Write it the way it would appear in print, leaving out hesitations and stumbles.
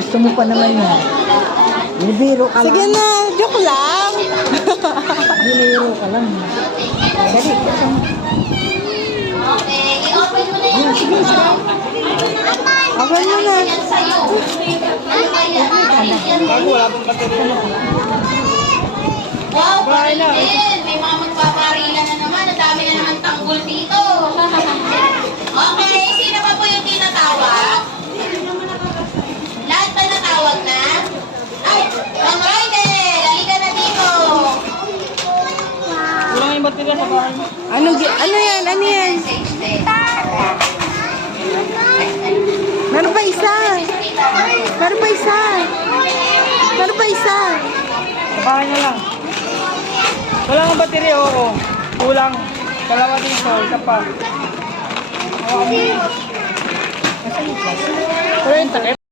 Gusto mo pa naman yan. Bibiro ka lang. Sige na, joke lang. Bibiro ka lang. Dali, gusto mo. Yan, sige, sige. Awan mo na. Wow, Parilin! May mga magpaparila na naman. Ang dami na naman tanggol dito. Okay, sino pa po yung tinatawag? Lahat ba natawag na? Ay, Ma'am Raidel! Halika na dito! Kulang yung baterya sa bahay. Ano yan? Ano yan? Meron pa isa. Meron pa isa. Meron pa isa. Sa bahay na lang. Kulang ang baterya, oo. Kulang. Dalawa dito, isa pa. Hawakan mo.